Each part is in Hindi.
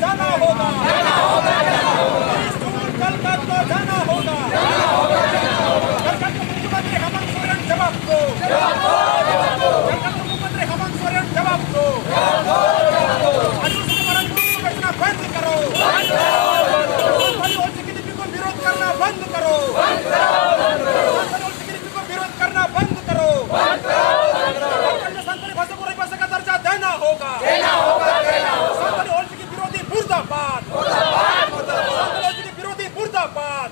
जाना होगा, कलकत्ता जाना होगा। मुख्यमंत्री हेमंत सोरेन जवाब दो, मुख्यमंत्री हेमंत सोरेन जवाब दो। घटना बंद करो, लिपि को विरोध करना बंद करो, लिपि को विरोध करना बंद करो। संताली भाषा को भाषा का दर्जा देना होगा, संताली की विरोधी मुर्दाबाद, संताली की विरोधी मुर्दाबाद।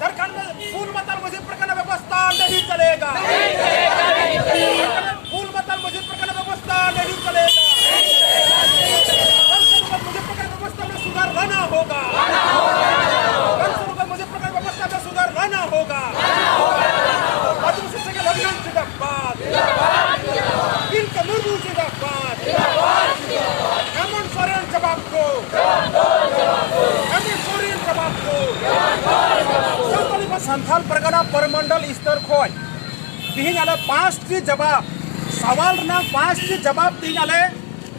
झारखंड में फूल मतल मस्जिद प्रकरण व्यवस्था नहीं चलेगा, फूल मतल मस्जिद प्रकरण व्यवस्था नहीं चलेगा। मुझे प्रकरण व्यवस्था में सुधार लाना होगा, मुझे प्रकरण व्यवस्था में सुधार लाना होगा। आदिवासी अभियान जिंदाबाद, इनका मुर्मू जिंदाबाद। हेमंत सोरेन जवाब दो, हेमंत सोरेन जवाब दो। संथाल परगना परमंडल स्तर खोज तीन 5 जवाब सवाल ना 5 जवाब तीन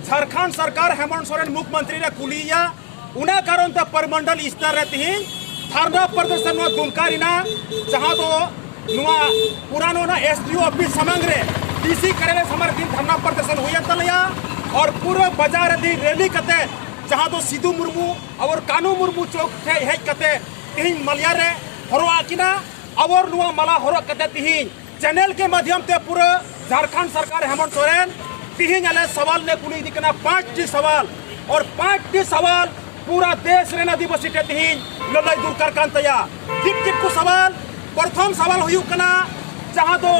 झारखंड सरकार हेमंत सोरेन मुख्यमंत्री ने कुलिया उना कारण तो परमंडल स्तर रहती हैं धरना प्रदर्शन में दुमकारिना जहां तो नुआ पुरानो ना एसडीओ ऑफिस समंग रे डीसी करे समर दिन धरना प्रदर्शन हुई तलया और पूरा बाजार दी रैली कते जहां तो सिद्धू मुर्मू और कानू मुर्मू चौक थे हे कते तीन मलिया रे हरवा किना और नुआ मला हरो कते तीन चैनल के माध्यम से पूरा झारखंड सरकार हेमंत सोरेन तीन सवाल ने कुली दिखना 5 सवाल और 5 सवाल पूरा देश रे आदिवासी तीन लड़ाई दूर कर कांतया जिप को सवाल प्रथम सवाल हुई कना जहां तो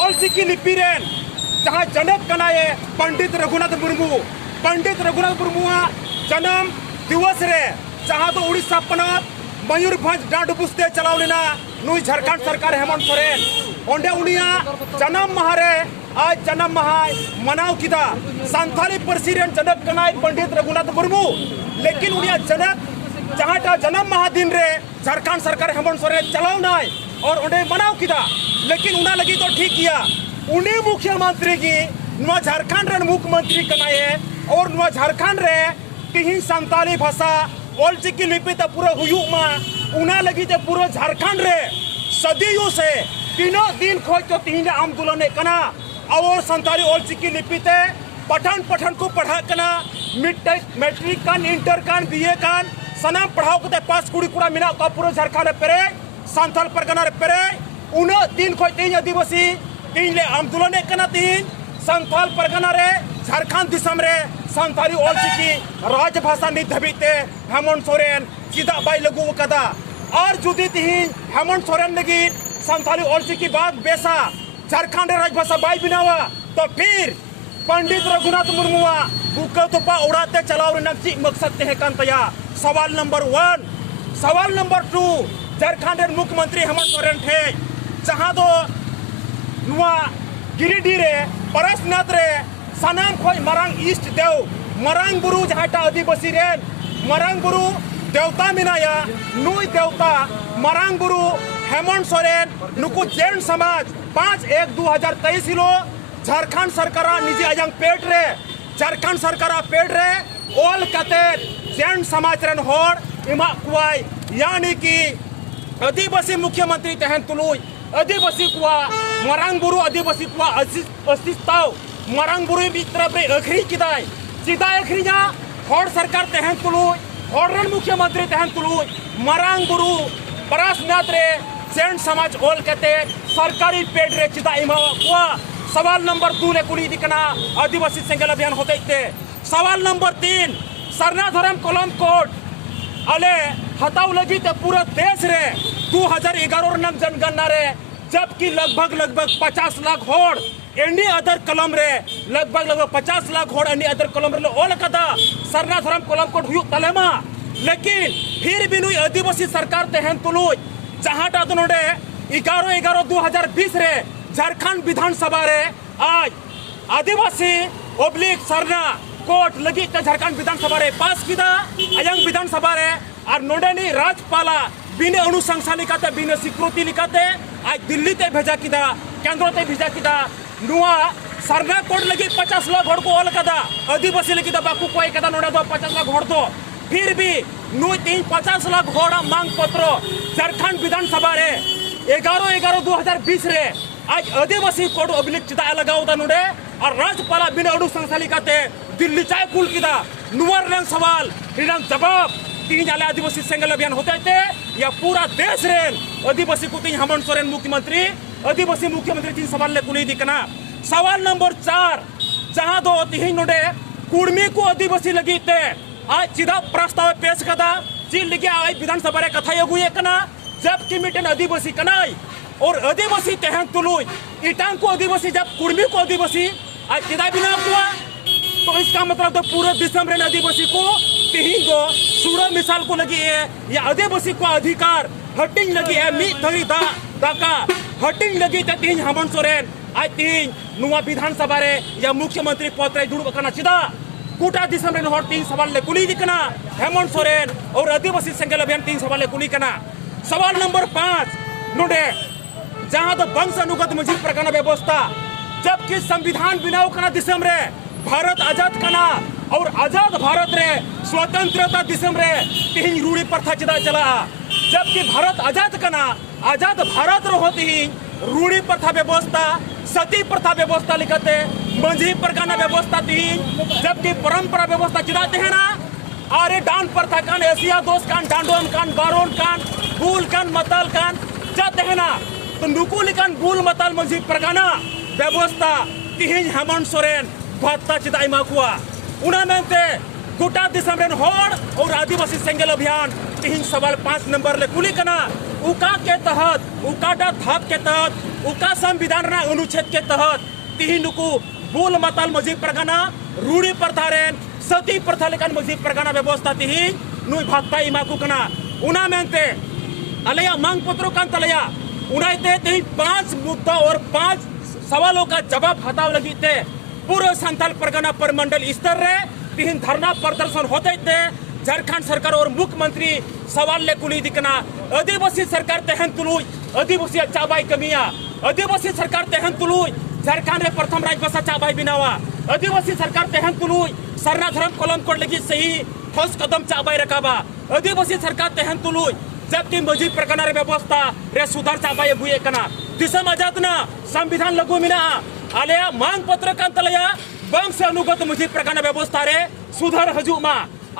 ओलचिकी लिपि रेन जहां जनक कना ये पंडित रघुनाथ मुर्मू जन्म दिवस रे जहां तो उड़ीसा पनत मयूरभंज डांड बुस्ते चलाव लेना नुई झारखंड सरकार हेमंत सोरेन ओंडे उनिया जन्म माह रे आज जन्म माह मनाव किदा संथाली प्रेसिडेंट जनक कनाय पंडित रघुनाथ मुर्मू लेकिन उनिया जनक जहां जन्म माह दिन रे झारखंड सरकार हेमंत सोरेन चलाव नाय और ओंडे मनाव किदा लेकिन उना लगी तो ठीक किया उन्हीं मुख्यमंत्री की नुआ झारखंड रे मुख्यमंत्री कनाय और नुआ झारखंड रे तीन संताली भाषा ओलचिकी लिपि ते पूरा हुयुक मा उना लगी ते पूरा झारखंड रे सदियों से तीनों दिन खोज तो तीन आंदोलन कना और संताली ओलचिकी लिपि ते पठन को पढ़ा कना मैट्रिक कान इंटर कान बीए कान सनाम पढ़ाओ के पास कुड़ी कुड़ा मिना का पूरा झारखंड पेरे संथाल परगना रे पेरे उन दिन खोज तीन आदिवासी तीन ले आंदोलन कना तीन संथाल परगना रे झारखंड दिसम रे संथाली ओलचिकी राजभाषा नित धबिते हेमंत सोरेन चिदा बाई लगू कदा और जुदी तीन हेमंत सोरेन लगी संथाली ओलचिकी बात बेसा झारखंड राजभाषा बाई बिनावा तो फिर पंडित रघुनाथ मुर्मुआ बुका तुपा उड़ाते चलाव नक्सी मकसद ते कांतया सवाल नंबर 1 सवाल नंबर 2 झारखंड मुख्यमंत्री हेमंत सोरेन थे जहां तो नुआ गिरिडीह रे परसनाथ रे सनाम खोज मरांग ईस्ट देव मरांग गुरु जहाटा आदिवासी रे मरांग गुरु देवता मिनाया नुई देवता मरांग गुरु हेमंत सोरेन नुकु जैन समाज 5/1/2023 हिलो झारखंड सरकार निजी अजंग पेट रे झारखंड सरकार पेट रे ओल कते जैन समाज रेन होड़ इमा कुआई यानी कि आदिवासी मुख्यमंत्री तहन तुलुई आदिवासी कुआ मरांग गुरु आदिवासी कुआ अस्तित्व मरांग गुरु भी तरफ रे अखरी किदाय सीधा अखरीजा होड़ सरकार तहन तुलुई होड़न मुख्यमंत्री तहन तुलुई मरांग गुरु परसनाथ रे जैन समाज ओल कते सरकारी पेट रे चिदा इमा कुआ सवाल नंबर 2 ले कुली दिकना आदिवासी सेंगल अभियान होते थे सवाल नंबर 3 सरना धर्म कलम कोड अले हटाव लगी ते पूरा देश रे 2011 नम जनगणना रे जबकि लगभग 50 लाख होड़ एनी अदर कलम रे लगभग 50 लाख होड़ एनी अदर कलम रे ओल कदा सरना धर्म कलम कोड हुयु तलेमा लेकिन फिर भी नुई आदिवासी सरकार तहन तुलुई जहाटा नोडे 11/11/2020 रे झारखंड विधानसभा रे आज आदिवासी ओब्लिक सरना कोर्ट लगी झारखंड विधानसभा रे पास किदा अयंग विधानसभा रे और नोडेनी राजपाला बिना अनुशंसा लिखाते बिना स्वीकृति लिखाते आज दिल्ली ते भेजा किदा केंद्र ते भेजा किदा नुआ सरना कोड लगी 50 लाख हड़ को ऑल कदा आदिवासी लगी बाकू कोई कदा नोड़ा दो 50 लाख हड़ दो फिर भी नुई 50 लाख हड़ मांग पत्र झारखंड विधानसभा रे 11/11/2020 रे आज आदिवासी कोड अभिलेख चिता लगावता नुडे और राज्यपाल बिना अडू संसाली काते दिल्ली चाय कुल किदा नुवर रंग सवाल रिरंग जवाब तीन जाले आदिवासी सेंगल अभियान होते थे या पूरा देश रे आदिवासी को तीन हेमंत सोरेन मुख्यमंत्री आदिवासी मुख्यमंत्री तीन सवाल ले कुली दिकना सवाल नंबर 4 जहां दो तीन नोडे कुड़मी को आदिवासी लगी थे आज सीधा प्रस्ताव पेश कदा जी लगे आज विधानसभा रे कथा यगुए कना जबकि मिटन आदिवासी कनाई और आदिवासी तेहन तुलुई इटांग को आदिवासी जब कुड़मी को आदिवासी आज सीधा बिना हुआ तो इसका मतलब तो पूरे दिसंबर में आदिवासी को तीन गो सूरह मिसाल को लगी है या आदिवासी को अधिकार हटिंग लगी है मी थरी दाका हटिंग लगी थे तीन हेमंत सोरेन आज तीन नुआ विधानसभा रे या मुख्यमंत्री पद रे दुड़ बकना चिदा कोटा दिसंबर में हर तीन सवाल ले कुली दिकना हेमंत सोरेन और आदिवासी सेंगल अभियान तीन सवाल ले कुली कना सवाल नंबर 5 नोडे जहां तो वंश अनुगत मुझे प्रकरण व्यवस्था जबकि संविधान बिनाव कना दिसंबर भारत आजाद कना और आजाद भारत रे स्वतंत्रता दिसंबर तीन रूढ़ी प्रथा चिदा चला जबकि भारत आजाद कना आजाद भारत रो होती रूढ़ी प्रथा व्यवस्था सती प्रथा व्यवस्था लिखते मंझी परगना व्यवस्था तीन जबकि परंपरा व्यवस्था चिदाते हैं ना अरे डांड प्रथा कान एशिया दोस्त कान डांडोम कान बारोन कान बुल कान मतल कान जाते हैं ना तो नुकुल कान बुल मतल मंझी परगना व्यवस्था तीन हेमंत सोरेन भत्ता चिदाई माकुआ उना मेंते गोटा दिसंबर होड़ और आदिवासी सेंगल अभियान तीन सवाल 5 नंबर ले कुली कना उका के तहत उकाटा धाप के तहत उका संविधान ना अनुच्छेद के तहत तीन को बुल मतल मजीब परगना रूढ़ी प्रथा रेन सती प्रथा लेकन मजीब परगना व्यवस्था तीन नुई भत्ता इमाकु कना उना मेंते अलया मांग पत्रों का तलया उनाइते तीन 5 मुद्दा और 5 सवालों का जवाब हटाव लगी थे पूरे संथाल परगना पर मंडल स्तर रे तीन धरना प्रदर्शन होते थे झारखंड सरकार और मुख्यमंत्री सवाल ले कुली दिकना आदिवासी सरकार तेहन तुलुई आदिवासी चाबाई कमिया आदिवासी सरकार तेहन तुलुई झारखंड रे प्रथम राजभाषा चाबाई बिनावा आदिवासी सरकार तेहन तुलुई सरना धर्म कलम कोड लगी सही ठोस कदम चाबाई रखाबा आदिवासी सरकार तेहन तुलुई जबकि मजी प्रकरण रे व्यवस्था रे सुधार चाबाई बुए कना दिसम आजाद ना संविधान लगू मिना आलिया मांग पत्र का तलया वंश अनुगत मुझे प्रकरण व्यवस्था रे सुधार हजुमा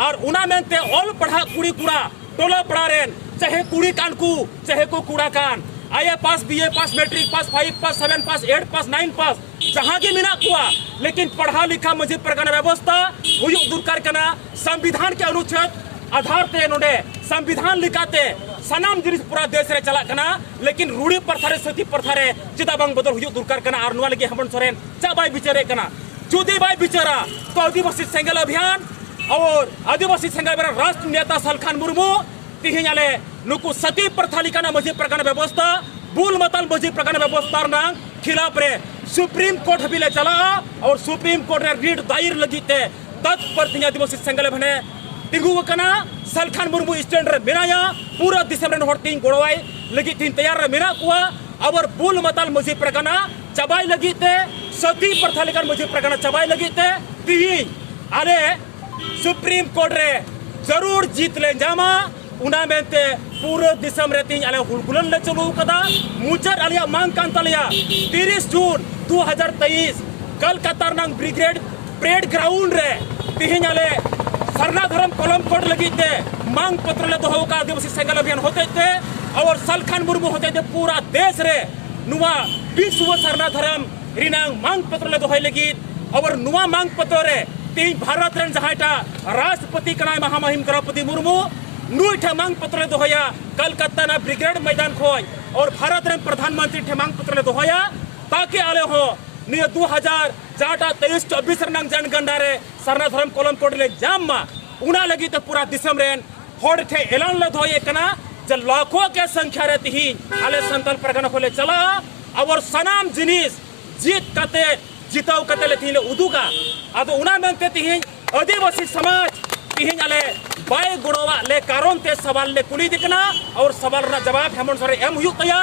और उना मेंते ऑल पढ़ा कुड़ी कुड़ा टोला पढ़ा रेन चाहे कुड़ी कान को चाहे को कूड़ा कान आईए पास बीए पास मैट्रिक पास 5 पास 7 पास 8 पास 9 पास जहां की मिना कुआ लेकिन पढ़ा लिखा मुझे प्रकरण व्यवस्था हुई दूर कर कना संविधान के अनुच्छेद आधार ते नोडे संविधान लिखाते सनाम जिनिस पूरा देश रे चला कना लेकिन रूढ़ी प्रथा रे सती प्रथा रे चिता बांग बदल हुई दूर कर कना और नुआ लगे हेमंत सोरेन चाबाई बिचारे कना जुदी बाई बिचारा तो आदिवासी सेंगल अभियान और आदिवासी सेंगल राष्ट्र नेता सलखान मुर्मू तिहियाले नुकु सती प्रथा लिकाना मजी प्रकरण व्यवस्था बुल मतल मजी प्रकरण व्यवस्था नांग खिलाफ रे सुप्रीम कोर्ट भी ले चला और सुप्रीम कोर्ट रे रीड दायर लगी थे तत्पर आदिवासी सेंगल भने तिगु कना सलखान मुर्मू स्टैंड रे मिनाया पूरा दिसंबर हर तीन गोड़वाई लगी तीन तैयार रे मिना कुआ और बुल मतल मजी प्रकरण चबाई लगी थे सती प्रथा लेकर मुझे प्रकरण चबाई लगी थे तीन अरे सुप्रीम कोर्ट रे जरूर जीत ले जामा उना मेंते पूरे दिसंबर तीन अले हुलगुलन ले चलू कदा मुचर अलिया मांग कांतलिया 30 जून 2023 कलकत्ता नंग ब्रिगेड परेड ग्राउंड रे तीन अले सरना धर्म कलम कोड लगी थे मांग पत्र ले तो का आदिवासी सेंगल अभियान होते थे और सलखान मुर्मू होते थे पूरा देश रे नुआ विश्व सरना धर्म रिनांग मांग पत्र ले दोहै लगी और नुआ मांग पत्र रे तीन भारत रन जहाटा राष्ट्रपति कनाय महामहिम द्रौपदी मुर्मू नुई ठे मांग पत्र ले दोहया कलकत्ता ना ब्रिगेड मैदान खोय और भारत रन प्रधानमंत्री ठे मांग पत्र ले दोहया ताकि आले हो निय 2023-24 रनंग जनगणना रे सरना धर्म कलम कोड ले जाम उना लगी तो पूरा दिसंबर होड़ ठे ऐलान ले दोहये कना जब लाखों के संख्या रहती ही आले संतल प्रगण खोले चला और सनाम जिनिस जीत कते जिताव कते ले तीन उदुगा आदो उना मेंते तीन आदिवासी समाज तीन आले बाय गुड़वा ले कारण ते सवाल ले कुली दिकना और सवाल ना जवाब हेमंत सोरेन एम हुई तया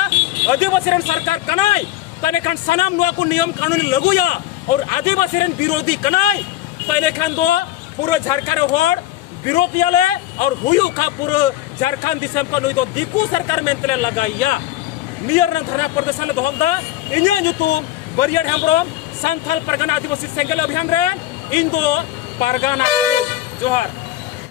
आदिवासी रन सरकार कनाई तने खान सनाम नुआ को नियम कानून लगुया और आदिवासी रेन विरोधी कनाई तने खान दो पूरा झारखंड होड़ विरोध याले और हुयु का पूरा झारखंड दिसम का नुई तो दिकू सरकार मेंतले लगाइया नियर रंग धरना प्रदर्शन ले दोहदा इन्या नुतुम बरियाड हेम्ब्रम संथाल परगना आदिवासी सेंगल अभियान रे इन दो परगना जोहार